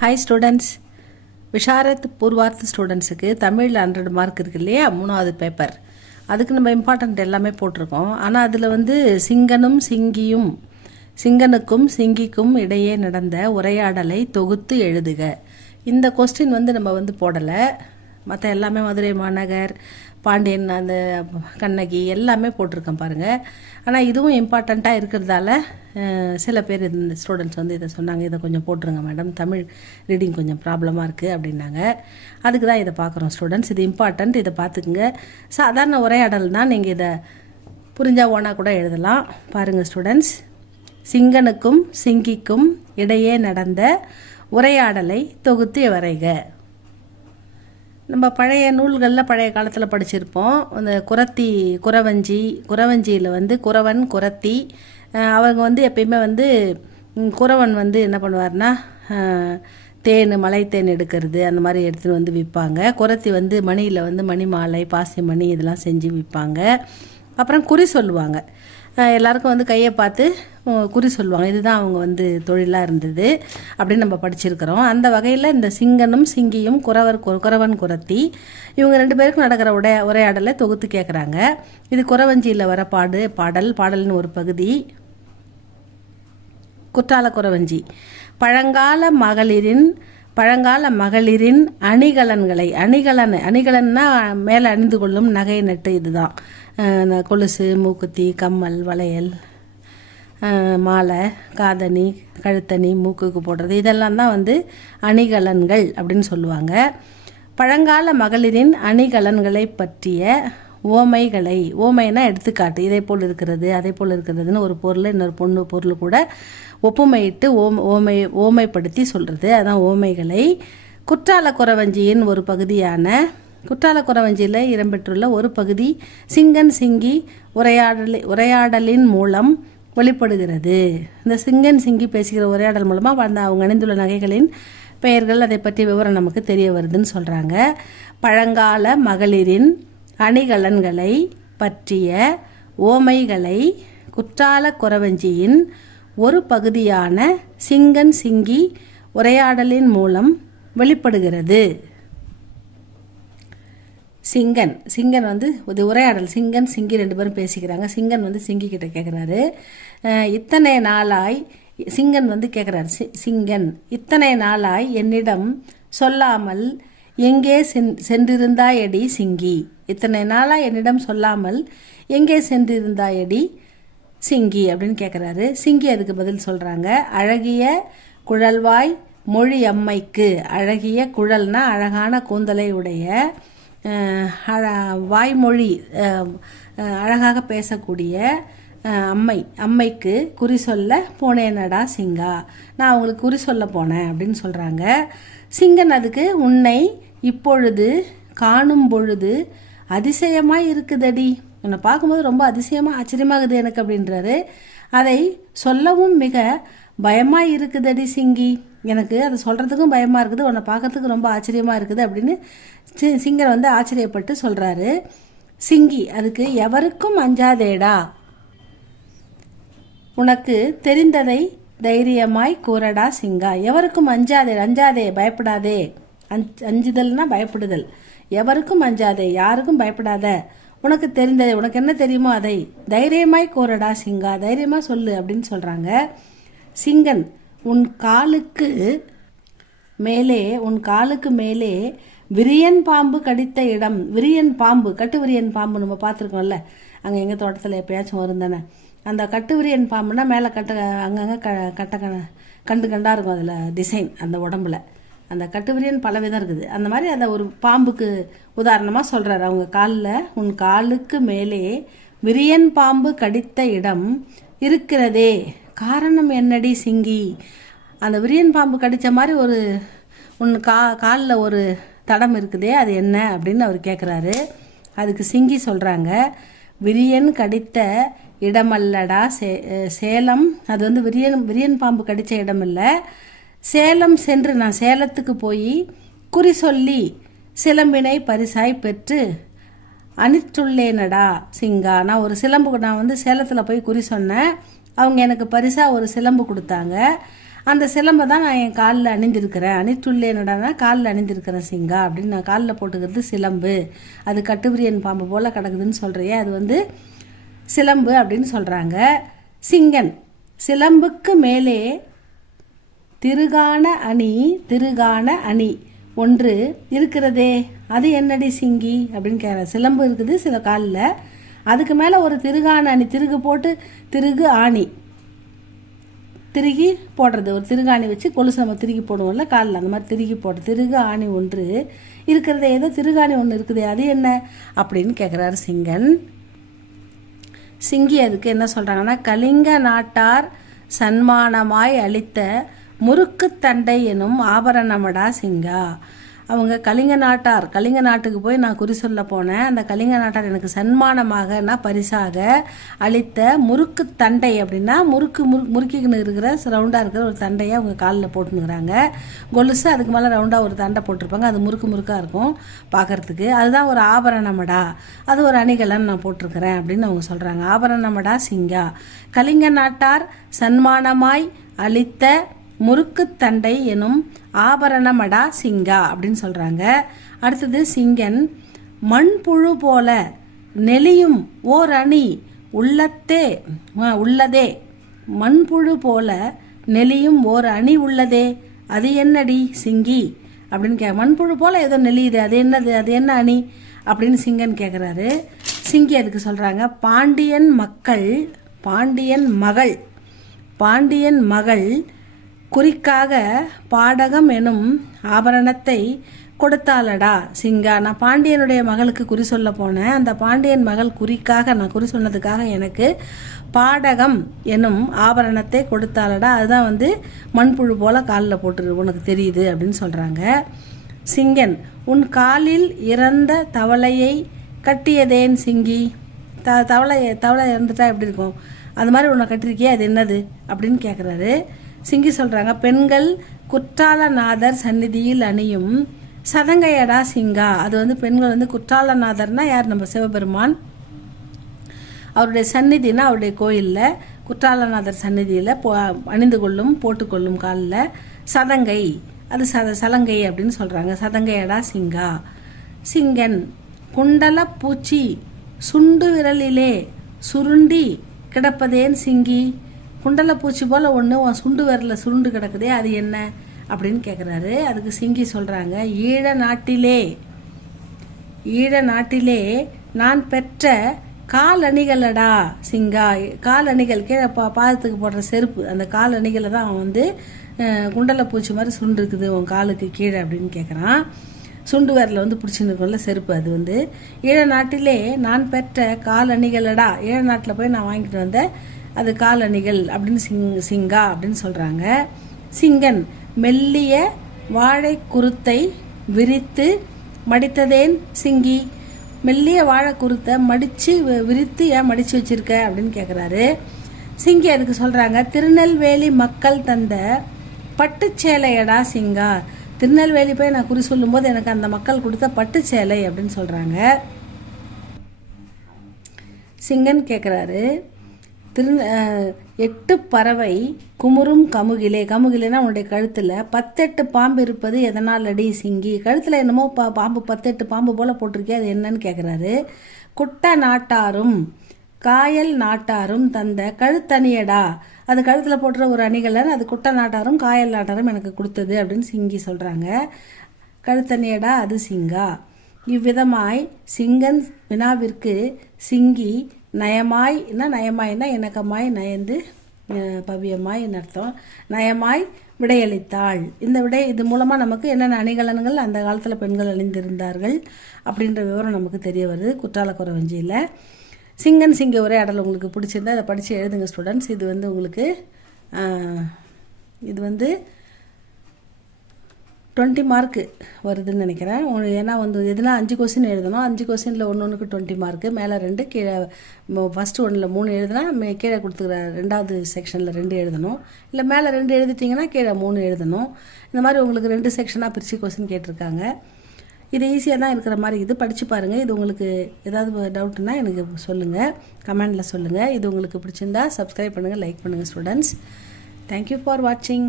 Hi students. Visharad Purvardh ஸ்டூடெண்ட்ஸுக்கு தமிழில் 100 mark இருக்கு இல்லையா, 3வது பேப்பர். அதுக்கு நம்ம இம்பார்ட்டண்ட் எல்லாமே போட்டிருக்கோம். ஆனால் அதில் சிங்கனுக்கும் சிங்கிக்கும் இடையே நடந்த உரையாடலை தொகுத்து எழுதுக. இந்த கொஸ்டின் நம்ம போடலை. மற்ற எல்லாமே மதுரை மாநகர், பாண்டியன், அந்த கண்ணகி எல்லாமே போட்டிருக்கேன் பாருங்கள். ஆனால் இதுவும் இம்பார்ட்டண்ட்டாக இருக்கிறதால சில பேர் இந்த ஸ்டூடெண்ட்ஸ் இதை சொன்னாங்க, இதை கொஞ்சம் போட்டுருங்க மேடம், தமிழ் ரீடிங் கொஞ்சம் ப்ராப்ளமாக இருக்குது அப்படின்னாங்க. அதுக்கு தான் இதை பார்க்குறோம் ஸ்டூடெண்ட்ஸ். இது இம்பார்ட்டண்ட், இதை பார்த்துக்குங்க. சாதாரண உரையாடல் தான், நீங்கள் இதை புரிஞ்சால் ஓனா கூட எழுதலாம். பாருங்கள் ஸ்டூடெண்ட்ஸ். சிங்கனுக்கும் சிங்கிக்கும் இடையே நடந்த உரையாடலை தொகுத்து வரைக. நம்ம பழைய நூல்களில் பழைய காலத்தில் படிச்சிருப்போம். அந்த குறவஞ்சியில் குறவன் குறத்தி, அவங்க எப்பயுமே குறவன் என்ன பண்ணுவார்னா மலை தேன் எடுக்கிறது அந்த மாதிரி எடுத்துகிட்டு விற்பாங்க. குறத்தி மணியில் மணி மாலை, பாசி மணி இதெல்லாம் செஞ்சு விற்பாங்க. அப்புறம் குறி சொல்லுவாங்க. எல்லாருக்கும் கையை பார்த்து குறி சொல்லுவாங்க. இதுதான் அவங்க தொழிலாக இருந்தது அப்படின்னு நம்ம படிச்சிருக்கிறோம். அந்த வகையில் இந்த சிங்கனும் சிங்கியும் குறவன் குறத்தி இவங்க 2 பேருக்கும் நடக்கிற உரையாடலை தொகுத்து கேட்குறாங்க. இது குறவஞ்சியில் வர பாடல்னு ஒரு பகுதி. குற்றால குறவஞ்சி. பழங்கால மகளிரின் அணிகலன்னா மேலே அணிந்து கொள்ளும் நகை நட்டு. இதுதான் கொலுசு, மூக்குத்தி, கம்மல், வளையல், மாலை, காதணி, கழுத்தணி, மூக்குக்கு போடுறது, இதெல்லாம் தான் அணிகலன்கள் அப்படின்னு சொல்லுவாங்க. பழங்கால மகளிரின் அணிகலன்களை பற்றிய ஓமைனா எடுத்துக்காட்டு. இதே போல் இருக்கிறது, அதே போல் இருக்கிறதுன்னு ஒரு பொருள் இன்னொரு பொருள் கூட ஒப்புமையிட்டு ஓமைப்படுத்தி சொல்கிறது, அதான் ஓமைகளை. குற்றால குறவஞ்சியின் ஒரு பகுதியான குற்றால குறவஞ்சியில் இடம்பெற்றுள்ள ஒரு பகுதி சிங்கன் சிங்கி உரையாடலின் மூலம் வெளிப்படுகிறது. இந்த சிங்கன் சிங்கி பேசுகிற உரையாடல் மூலமாக அவங்க அணிந்துள்ள நகைகளின் பெயர்கள், அதை பற்றி விவரம் நமக்கு தெரிய வருதுன்னு சொல்கிறாங்க. பழங்கால மகளிரின் அணிகலன்களை பற்றிய ஓமைகளை குற்றால குறவஞ்சியின் ஒரு பகுதியான சிங்கன் சிங்கி உரையாடலின் மூலம் வெளிப்படுகிறது. சிங்கன் இது உரையாடல். சிங்கன் சிங்கி 2 பேரும் பேசிக்கிறாங்க. சிங்கன் சிங்கி கிட்ட கேட்குறாரு, இத்தனை நாளாய் சிங்கன் கேட்குறாரு, சிங்கன் இத்தனை நாளாய் என்னிடம் சொல்லாமல் எங்கே சென்றிருந்தாயடி சிங்கி. இத்தனை நாளாய் என்னிடம் சொல்லாமல் எங்கே சென்றிருந்தாயடி சிங்கி அப்படின்னு கேட்குறாரு. சிங்கி அதுக்கு பதில் சொல்கிறாங்க, அழகிய குழல்வாய் மொழி அம்மைக்கு. அழகிய குழல்னா அழகான கூந்தலை உடைய, வாய்மொழி அழகாக பேசக்கூடிய அம்மைக்கு குறி சொல்ல போனேனடா சிங்கா. நான் அவங்களுக்கு குறி சொல்ல போனேன் அப்படின்னு சொல்கிறாங்க. சிங்கன் அதுக்கு, உன்னை இப்பொழுது காணும் பொழுது அதிசயமாக இருக்குதடி. உன்னை பார்க்கும்போது ரொம்ப அதிசயமாக ஆச்சரியமாகுது எனக்கு அப்படின்றாரு. அதை சொல்லவும் மிக பயமாக இருக்குதடி சிங்கி. எனக்கு அதை சொல்கிறதுக்கும் பயமாக இருக்குது, உன்னை பார்க்கறதுக்கு ரொம்ப ஆச்சரியமாக இருக்குது அப்படின்னு சிங்கர் ஆச்சரியப்பட்டு சொல்கிறாரு. சிங்கி அதுக்கு, எவருக்கும் அஞ்சாதேடா, உனக்கு தெரிந்ததை தைரியமாய் கூறடா சிங்கா. எவருக்கும் அஞ்சாதே, பயப்படாதே. அஞ்சுதல்னா பயப்படுதல். எவருக்கும் அஞ்சாதே, யாருக்கும் பயப்படாத. உனக்கு தெரிந்ததை, உனக்கு என்ன தெரியுமோ அதை தைரியமாய் கூறடா சிங்கா, தைரியமாக சொல்லு அப்படின்னு சொல்கிறாங்க. சிங்கன், உன் காலுக்கு மேலே விரியன் பாம்பு கடித்த இடம். விரியன் பாம்பு, கட்டு விரியன் பாம்பு நம்ம பார்த்துருக்கோம்ல, அங்கே எங்கள் தோட்டத்தில் எப்பயாச்சும் வரும் தானே. அந்த கட்டு விரியன் பாம்புனா மேலே அங்கங்கே கண்டாக இருக்கும், அதில் டிசைன் அந்த உடம்புல. அந்த கட்டு விரியன் பல விதம் இருக்குது. அந்த மாதிரி அதை ஒரு பாம்புக்கு உதாரணமாக சொல்கிறார். அவங்க காலில், உன் காலுக்கு மேலே விரியன் பாம்பு கடித்த இடம் இருக்கிறதே, காரணம் என்னடி சிங்கி. அந்த விரியன் பாம்பு கடித்த மாதிரி உன் காலில் ஒரு தடம் இருக்குதே, அது என்ன அப்படின்னு அவர் கேட்குறாரு. அதுக்கு சிங்கி சொல்கிறாங்க, விரியன் கடித்த இடமல்லடா சேலம். அது விரியன் பாம்பு கடித்த இடம் இல்லை. சேலம் சென்று நான் சேலத்துக்கு போய் குறி சொல்லி சிலம்பினை பரிசாய் பெற்று அணித்துள்ளேனடா சிங்கா. நான் ஒரு சிலம்பு, நான் சேலத்தில் போய் குறி சொன்னேன், அவங்க எனக்கு பரிசாக ஒரு சிலம்பு கொடுத்தாங்க. அந்த சிலம்பை தான் நான் என் காலில் அணிந்திருக்கிறேன். அணித்துள்ளேனடானா காலில் அணிந்திருக்கிறேன் சிங்கா அப்படின்னு நான் காலில் போட்டுக்கிறது சிலம்பு. அது கட்டுவிரியன் பாம்பு போல் கிடக்குதுன்னு சொல்கிறியே, அது வந்து சிலம்பு அப்படின்னு சொல்கிறாங்க. சிங்கன், சிலம்புக்கு மேலே திருகான அணி ஒன்று இருக்கிறதே, அது என்னடி சிங்கி அப்படின்னு கேட்குறேன். சிலம்பு இருக்குது சில காலில், அதுக்கு மேலே ஒரு திருகான அணி, திருகு போட்டு திருகு ஆணி திருகி போடுறது, ஒரு திருகாணி வச்சு கொலுசு நம்ம திருகி போடுவோம்ல காலில், அந்த மாதிரி திருகி போடுற திருகு ஆணி ஒன்று இருக்கிறதே, ஏதோ திருகாணி ஒன்று இருக்குதே, அது என்ன அப்படின்னு கேட்குறாரு சிங்கன். சிங்கி அதுக்கு என்ன சொல்கிறாங்கன்னா, கலிங்க நாட்டார் சன்மானமாய் அளித்த முறுக்கு தண்டை எனும் ஆபரணமடா சிங்கா. அவங்க கலிங்க நாட்டுக்கு போய் நான் குறி சொல்ல போனேன். அந்த கலிங்க நாட்டார் எனக்கு சன்மானமாக பரிசாக அளித்த முறுக்கு தண்டை அப்படின்னா முறுக்கிக்கின்னு இருக்கிற ரவுண்டாக இருக்கிற ஒரு தண்டையை அவங்க காலில் போட்டுனுக்குறாங்க. கொலுசு அதுக்கு மேலே ரவுண்டாக ஒரு தண்டை போட்டிருப்பாங்க, அது முறுக்காக இருக்கும் பார்க்குறதுக்கு. அதுதான் ஒரு ஆபரணமடா, அது ஒரு அணிகலன் நான் போட்டிருக்கிறேன் அப்படின்னு அவங்க சொல்கிறாங்க. ஆபரணமடா சிங்கா, கலிங்க நாட்டார் சன்மானமாய் அளித்த முறுக்கு தண்டை எனும் ஆபரணமடா சிங்கா அப்படின்னு சொல்கிறாங்க. அடுத்தது சிங்கன், மண்புழு போல நெளியும் ஓர் அணி உள்ளதே, மண்புழு போல நெளியும் ஓர் அணி உள்ளதே, அது என்னடி சிங்கி அப்படின்னு மண்புழு போல ஏதோ நெளியுது, அது என்னது, அது என்ன அணி அப்படின்னு சிங்கன் கேட்குறாரு. சிங்கி அதுக்கு சொல்கிறாங்க, பாண்டியன் மகள் குறிக்காக பாடகம் எனும் ஆபரணத்தை கொடுத்தாளடா சிங்கா. நான் பாண்டியனுடைய மகளுக்கு குறி சொல்ல போனேன். அந்த பாண்டியன் மகள் குறிக்காக, நான் குறி சொன்னதுக்காக எனக்கு பாடகம் எனும் ஆபரணத்தை கொடுத்தாளடா, அதுதான் வந்து மண்புழு போல காலில் போட்டு உனக்கு தெரியுது அப்படின்னு சொல்கிறாங்க. சிங்கன், உன் காலில் இறந்த தவளையை கட்டியதேன் சிங்கி. தவளை இறந்துட்டா எப்படி இருக்கும், அது மாதிரி உன்னை கட்டிருக்கியே, அது என்னது அப்படின்னு கேட்குறாரு. சிங்கி சொல்கிறாங்க, பெண்கள் குற்றாலநாதர் சந்நிதியில் அணியும் சதங்கையடா சிங்கா. அது வந்து பெண்கள் வந்து குற்றாலநாதர்னா யார், நம்ம சிவபெருமான், அவருடைய சந்நிதினா அவருடைய கோயிலில் குற்றாலநாதர் சந்நிதியில் அணிந்து கொள்ளும் போட்டுக்கொள்ளும் காலில் சதங்கை, அது சலங்கை அப்படின்னு சொல்கிறாங்க. சதங்கையடா சிங்கா. சிங்கன், குண்டல பூச்சி சுண்டு விரலிலே சுருண்டி கிடப்பதேன் சிங்கி. குண்டல பூச்சி போல் ஒன்று உன் சுண்டு விரலில் சுருண்டு கிடக்குதே, அது என்ன அப்படின்னு கேட்குறாரு. அதுக்கு சிங்கி சொல்கிறாங்க, ஈழ நாட்டிலே நான் பெற்ற காலணிகளடா சிங்கா. காலணிகள் கீழே பாதத்துக்கு போடுற செருப்பு, அந்த காலணிகளை தான் அவன் வந்து குண்டல பூச்சி மாதிரி சுண்டு இருக்குது உன் காலுக்கு கீழே அப்படின்னு கேட்குறான். சுண்டு விரலில் வந்து பிடிச்சின்னு இருக்கும்ல செருப்பு, அது வந்து ஈழ நாட்டிலே நான் பெற்ற காலணிகளடா. ஈழ நாட்டில் போய் நான் வாங்கிட்டு வந்த அது காலணிகள் அப்படின்னு சிங்கா அப்படின்னு சொல்கிறாங்க. சிங்கன், மெல்லிய வாழை குருத்தை விரித்து மடித்ததேன் சிங்கி. மெல்லிய வாழை குருத்தை விரித்து ஏன் மடித்து வச்சிருக்க அப்படின்னு கேட்குறாரு. சிங்கி அதுக்கு சொல்கிறாங்க, திருநெல்வேலி மக்கள் தந்த பட்டுச்சேலையடா சிங்கா. திருநெல்வேலி போய் நான் குறி சொல்லும்போது எனக்கு அந்த மக்கள் கொடுத்த பட்டுச்சேலை அப்படின்னு சொல்கிறாங்க. சிங்கன் கேட்குறாரு, 8 பறவை குமுறும் கமுகிலேனா உன்னுடைய கழுத்தில் 18 பாம்பு இருப்பது எதனால் அடி சிங்கி. கழுத்தில் என்னமோ பாம்பு 18 பாம்பு போல் போட்டிருக்கே, அது என்னன்னு கேட்குறாரு. குட்ட நாட்டாரும் காயல் நாட்டாரும் தந்த கழுத்தணியடா. அது கழுத்தில் போட்டுற ஒரு அணிகலன், அது குட்ட நாட்டாரும் காயல் நாட்டாரும் எனக்கு கொடுத்தது அப்படின்னு சிங்கி சொல்கிறாங்க. கழுத்தணியடா அது சிங்கா. இவ்விதமாய் சிங்கன் வினாவிற்கு சிங்கி நயமாய்னா இணக்கமாய், நயந்து பவ்யமாய் அர்த்தம், நயமாய் விடையளித்தாள். இது மூலமாக நமக்கு என்னென்ன அணிகலன்கள் அந்த காலத்தில் பெண்கள் அணிந்திருந்தார்கள் அப்படின்ற விவரம் நமக்கு தெரிய வருது குற்றாலக்குறவஞ்சியில். சிங்கன் சிங்க உரையாடல் உங்களுக்கு பிடிச்சிருந்தா அதை படித்து எழுதுங்க ஸ்டூடெண்ட்ஸ். இது வந்து உங்களுக்கு 20 மார்க்கு வருதுன்னு நினைக்கிறேன். ஏன்னா வந்து எதுனா 5 கொஸ்டின் எழுதணும். 5 கொஸ்டினில் ஒன்றுக்கு 20 மார்க்கு, மேலே 2, கீழே ஃபஸ்ட்டு 1ல் 3 எழுதுனா கீழே கொடுத்துக்கிற 2வது செக்ஷனில் 2 எழுதணும். இல்லை மேலே 2 எழுதிட்டிங்கன்னா கீழே 3 எழுதணும். இந்த மாதிரி உங்களுக்கு 2 செக்ஷனாக பிரித்து கொஸ்டின் கேட்டிருக்காங்க. இது ஈஸியாக தான் இருக்கிற மாதிரி இது படித்து பாருங்கள். இது உங்களுக்கு ஏதாவது டவுட்னா எனக்கு சொல்லுங்கள், கமெண்டில் சொல்லுங்கள். இது உங்களுக்கு பிடிச்சிருந்தா சப்ஸ்கிரைப் பண்ணுங்கள், லைக் பண்ணுங்கள் ஸ்டூடெண்ட்ஸ். தேங்க்யூ ஃபார் வாட்சிங்.